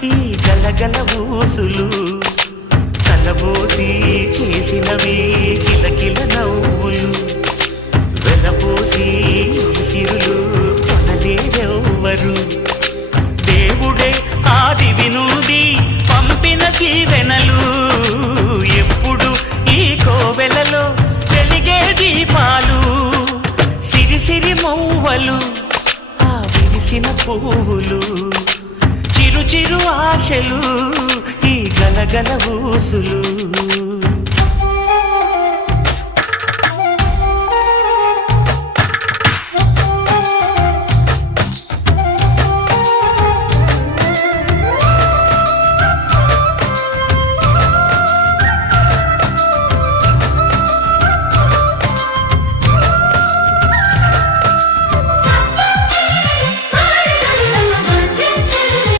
ఈ గలగల ఊసులు కలబోసి చేసినవి కిలకిల నవ్వులు వెలబోసి సిరులు కొనలేరెవ్వరు దేవుడే ఆదివి నుండి పంపిన దీవెనలు ఎప్పుడు ఈ కోవెలలో వెలిగే దీపాలు సిరిసిరి మౌవలు ఆ విరిసిన పువ్వులు చిరు చిరు ఆశలు ఈ గలగల ఊసులు